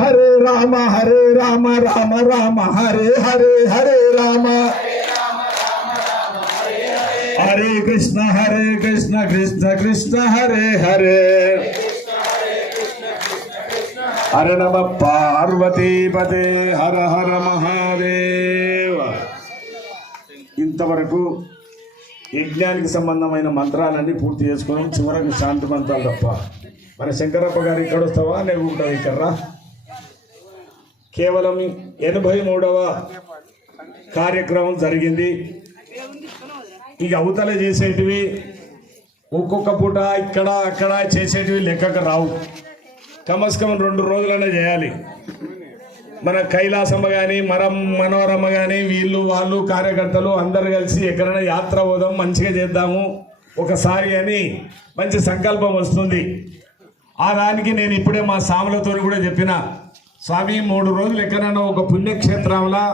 హరే రామ రామ రామ హరే హరే హరే రామ హరే కృష్ణ కృష్ణ కృష్ణ హరే హరే హర నమ పార్వతీపతే హర హర మహాదేవ. ఇంతవరకు యజ్ఞానికి సంబంధమైన మంత్రాలన్నీ పూర్తి చేసుకున్నాం. చివరకు శాంతి మంత్రాలు తప్ప. మన శంకరప్ప గారు ఇక్కడ వస్తావా, నేను ఉంటావు ఇక్కడ. కేవలం 83వ కార్యక్రమం జరిగింది. ఇక అవతల చేసేటివి ఒక్కొక్క పూట ఇక్కడ అక్కడ చేసేటివి లెక్కకు రావు. కమస్కమం 2 రోజులనే చేయాలి. మన కైలాసమ్మ కానీ మనోరమ్మ కానీ వీళ్ళు వాళ్ళు కార్యకర్తలు అందరు కలిసి ఎక్కడైనా యాత్ర పోదాం, మంచిగా చేద్దాము ఒకసారి అని మంచి సంకల్పం వస్తుంది. ఆ దానికి నేను ఇప్పుడే మా సాములతో కూడా చెప్పిన, స్వామి 3 రోజులు ఎక్కడైనా ఒక పుణ్యక్షేత్రంలో